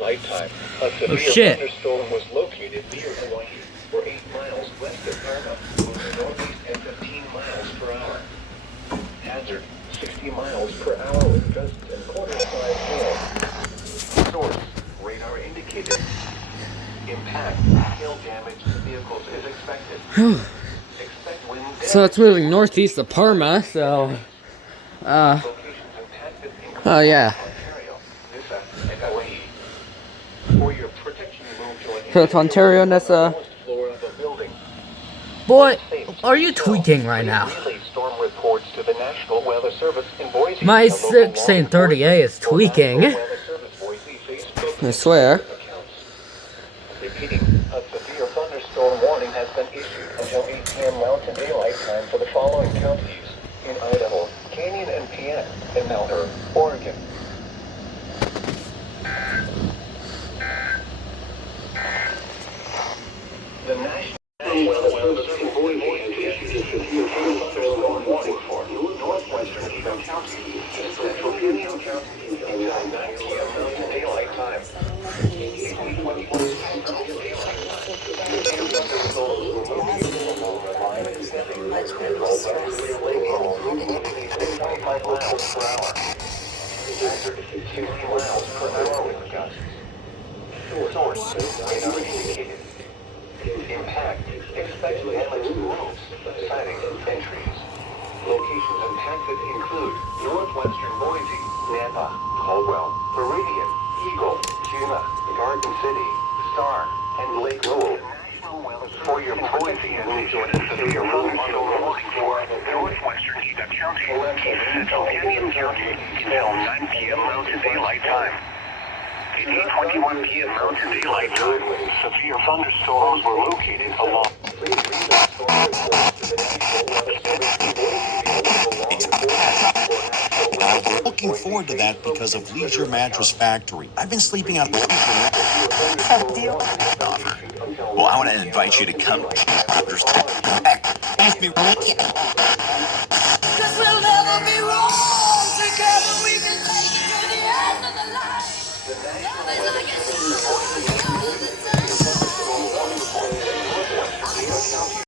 Lifetime. A severe thunderstorm was located near Hawaii, or 8 miles west of Parma, moving northeast at 15 miles per hour. Hazard, 60 miles per hour with gusts and quarter-size hail. Source, radar indicated. Impact, hail damage to vehicles is expected. Expect wind damage. So it's moving northeast of Parma, so, oh yeah. For your protection, move to an So it's Ontario, and that's, floor of a building. boy, are you tweaking right now? Relay storm reports to the National Weather Service in Boise. My 1630A is tweaking. I swear. Repeating, a severe thunderstorm warning has been issued until 8 p.m. Mountain Daylight Time for the following counties in Idaho, Canyon and Pierre, and Malheur, Oregon. The National Weather Service in Boise issued a severe thunderstorm warning for northwestern Eagle County and central Canyon County until 9 p.m. Mountain Daylight Time. Impact, expect damage to roofs, siding, and trees. Locations impacted include northwestern Boise, Nampa, Caldwell, Meridian, Eagle, Kuna, Garden City, Star, and Lake Lowell. For your Boise and severe thunderstorm warning for northwestern Utah County, central Canyon County until 9 p.m. Mountain Daylight Time. At 8:21 p.m. Mountain Daylight Time, severe thunderstorms were located along. I'm looking forward to that because of Leisure Mattress Factory. I've been sleeping on Well, I want to invite you to come. Ask me. Cause we'll never be wrong. Together we can take it to the end of the line. Love is like a